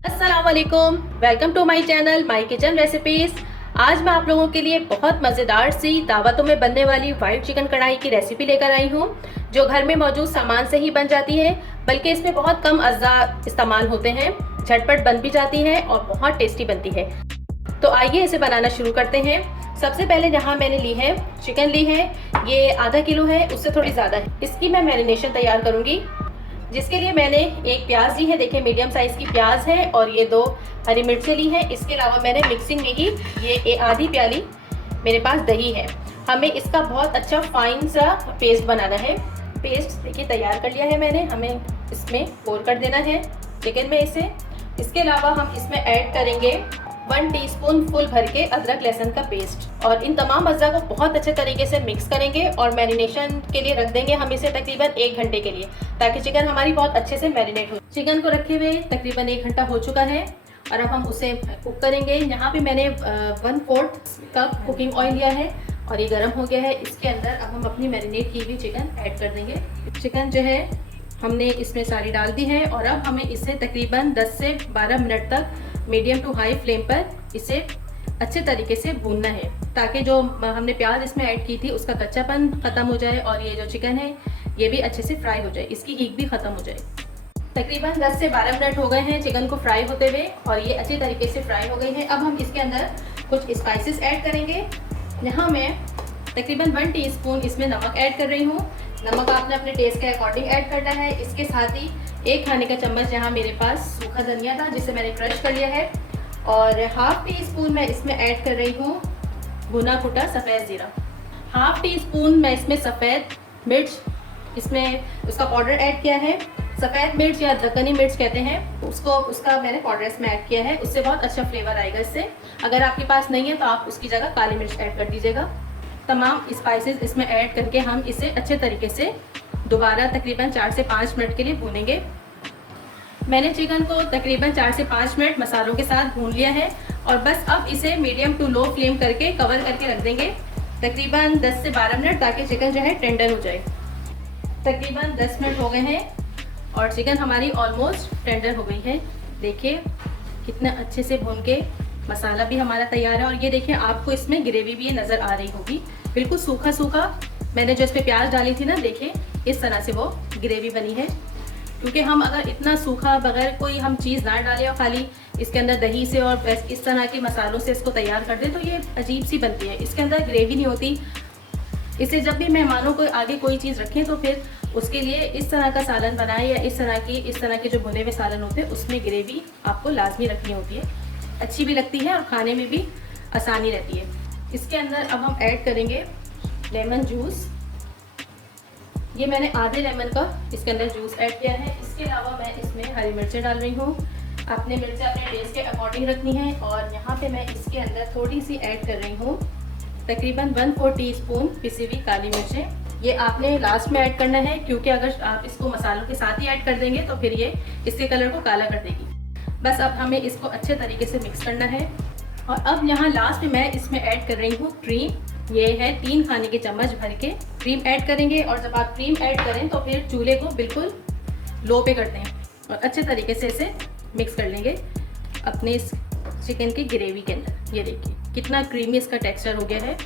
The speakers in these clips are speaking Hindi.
अस्सलाम वालेकुम, welcome to my channel my kitchen recipes. आज मैं आप लोगों के लिए बहुत मज़ेदार सी दावतों में बनने वाली वाइट चिकन कढ़ाई की रेसिपी लेकर आई हूँ, जो घर में मौजूद सामान से ही बन जाती है। बल्कि इसमें बहुत कम अज्जा इस्तेमाल होते हैं, झटपट बन भी जाती है और बहुत टेस्टी बनती है। तो आइए इसे बनाना शुरू करते हैं। सबसे पहले यहाँ मैंने ली है चिकन ली है, ये आधा किलो है, उससे थोड़ी ज़्यादा है। इसकी मैं मैरिनेशन तैयार करूँगी, जिसके लिए मैंने एक प्याज ली है, देखिए मीडियम साइज़ की प्याज है, और ये 2 हरी मिर्चें ली हैं। इसके अलावा मैंने मिक्सिंग में ही ये आधी प्याली मेरे पास दही है। हमें इसका बहुत अच्छा फाइन सा पेस्ट बनाना है। पेस्ट देखिए तैयार कर लिया है मैंने, हमें इसमें पोर कर देना है चिकन में इसे। इसके अलावा हम इसमें ऐड करेंगे 1 टीस्पून फुल भर के अदरक लहसुन का पेस्ट, और इन तमाम अज्जा को बहुत अच्छे तरीके से मिक्स करेंगे और मैरिनेशन के लिए रख देंगे हम इसे तकरीबन 1 घंटे के लिए, ताकि चिकन हमारी बहुत अच्छे से मैरिनेट हो। चिकन को रखे हुए तकरीबन 1 घंटा हो चुका है और अब हम उसे कुक करेंगे। यहाँ पे मैंने 1/4 कप कुकिंग ऑयल लिया है और ये गर्म हो गया है। इसके अंदर अब हम अपनी मैरिनेट की हुई चिकन ऐड कर देंगे। चिकन जो है हमने इसमें सारी डाल दी है और अब हमें इसे तकरीबन 10 से 12 मिनट तक मीडियम टू हाई फ्लेम पर इसे अच्छे तरीके से भूनना है, ताकि जो हमने प्याज इसमें ऐड की थी उसका कच्चापन ख़त्म हो जाए और ये जो चिकन है ये भी अच्छे से फ्राई हो जाए, इसकी हीट भी ख़त्म हो जाए। तकरीबन 10 से 12 मिनट हो गए हैं चिकन को फ्राई होते हुए और ये अच्छी तरीके से फ्राई हो गई है। अब हम इसके अंदर कुछ स्पाइसेस ऐड करेंगे। यहाँ मैं तकरीबन 1 टीस्पून इसमें नमक ऐड कर रही हूँ। नमक आपने अपने टेस्ट के अकॉर्डिंग ऐड करना है। इसके साथ ही 1 खाने का चम्मच यहाँ मेरे पास सूखा धनिया था, जिसे मैंने क्रश कर लिया है, और हाफ टी स्पून मैं इसमें ऐड कर रही हूँ भुना कुटा सफ़ेद ज़ीरा। हाफ टी स्पून मैं इसमें सफ़ेद मिर्च, इसमें उसका पाउडर ऐड किया है। सफ़ेद मिर्च या दक्कनी मिर्च कहते हैं उसका मैंने पाउडर इसमें ऐड किया है, उससे बहुत अच्छा फ्लेवर आएगा इससे। अगर आपके पास नहीं है तो आप उसकी जगह काली मिर्च ऐड कर दीजिएगा। तमाम स्पाइसेस इसमें ऐड करके हम इसे अच्छे तरीके से दोबारा तकरीबन 4 से 5 मिनट के लिए भूनेंगे। मैंने चिकन को तकरीबन 4 से 5 मिनट मसालों के साथ भून लिया है और बस अब इसे मीडियम टू लो फ्लेम करके कवर करके रख देंगे तकरीबन 10 से 12 मिनट, ताकि चिकन जो है टेंडर हो जाए। तकरीबन 10 मिनट हो गए हैं और चिकन हमारी ऑलमोस्ट टेंडर हो गई है। देखिए कितना अच्छे से भून के मसाला भी हमारा तैयार है, और ये देखिए आपको इसमें ग्रेवी भी नज़र आ रही होगी, बिल्कुल सूखा सूखा। मैंने जो इस पर प्याज डाली थी ना, देखिए इस तरह से वो ग्रेवी बनी है। क्योंकि हम अगर इतना सूखा बगैर कोई हम चीज़ ना डालें और खाली इसके अंदर दही से और इस तरह के मसालों से इसको तैयार कर दें तो ये अजीब सी बनती है, इसके अंदर ग्रेवी नहीं होती। इसलिए जब भी मेहमानों को आगे कोई चीज़ रखें तो फिर उसके लिए इस तरह का सालन बनाएं, या इस तरह के जो भुने हुए सालन होते हैं उसमें ग्रेवी आपको लाजमी रखनी होती है, अच्छी भी लगती है और खाने में भी आसानी रहती है। इसके अंदर अब हम ऐड करेंगे लेमन जूस। ये मैंने आधे लेमन का इसके अंदर जूस ऐड किया है। इसके अलावा मैं इसमें हरी मिर्चें डाल रही हूँ। आपने मिर्चें अपने टेस्ट के अकॉर्डिंग रखनी है, और यहाँ पे मैं इसके अंदर थोड़ी सी ऐड कर रही हूँ तकरीबन 1/4 टीस्पून पिसी हुई काली मिर्चें। ये आपने लास्ट में ऐड करना है, क्योंकि अगर आप इसको मसालों के साथ ही ऐड कर देंगे तो फिर ये इसके कलर को काला कर देगी। बस अब हमें इसको अच्छे तरीके से मिक्स करना है। और अब यहाँ लास्ट में मैं इसमें ऐड कर रही हूँ क्रीम। ये है 3 खाने के चम्मच भर के क्रीम ऐड करेंगे, और जब आप क्रीम ऐड करें तो फिर चूल्हे को बिल्कुल लो पे कर दें और अच्छे तरीके से इसे मिक्स कर लेंगे अपने इस चिकन की ग्रेवी के अंदर। ये देखिए कितना क्रीमी इसका टेक्सचर हो गया है,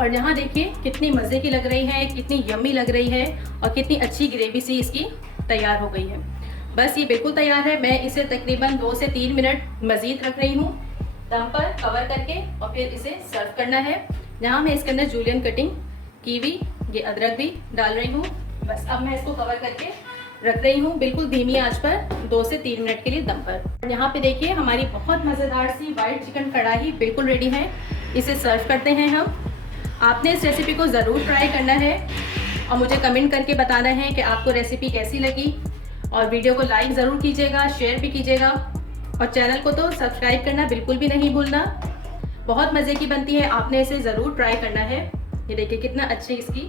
और यहाँ देखिए कितनी मज़े की लग रही है, कितनी यम्मी लग रही है, और कितनी अच्छी ग्रेवी सी इसकी तैयार हो गई है। बस ये बिल्कुल तैयार है। मैं इसे तकरीबन 2 से 3 मिनट मज़ीद रख रही हूँ दम पर कवर करके, और फिर इसे सर्व करना है। यहाँ मैं इसके अंदर जूलियन कटिंग कीवी, ये अदरक भी डाल रही हूँ। बस अब मैं इसको कवर करके रख रही हूँ बिल्कुल धीमी आंच पर 2 से 3 मिनट के लिए दम पर। यहाँ पे देखिए हमारी बहुत मज़ेदार सी वाइट चिकन कढ़ाई बिल्कुल रेडी है। इसे सर्व करते हैं हम। आपने इस रेसिपी को ज़रूर ट्राई करना है और मुझे कमेंट करके बताना है कि आपको रेसिपी कैसी लगी, और वीडियो को लाइक ज़रूर कीजिएगा, शेयर भी कीजिएगा, और चैनल को तो सब्सक्राइब करना बिल्कुल भी नहीं भूलना। बहुत मज़े की बनती है, आपने इसे ज़रूर ट्राई करना है। ये देखिए कितना अच्छी इसकी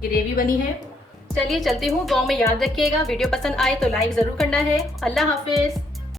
ग्रेवी बनी है। चलिए चलती हूँ, दुआ में याद रखिएगा। वीडियो पसंद आए तो लाइक ज़रूर करना है। अल्लाह हाफिज़।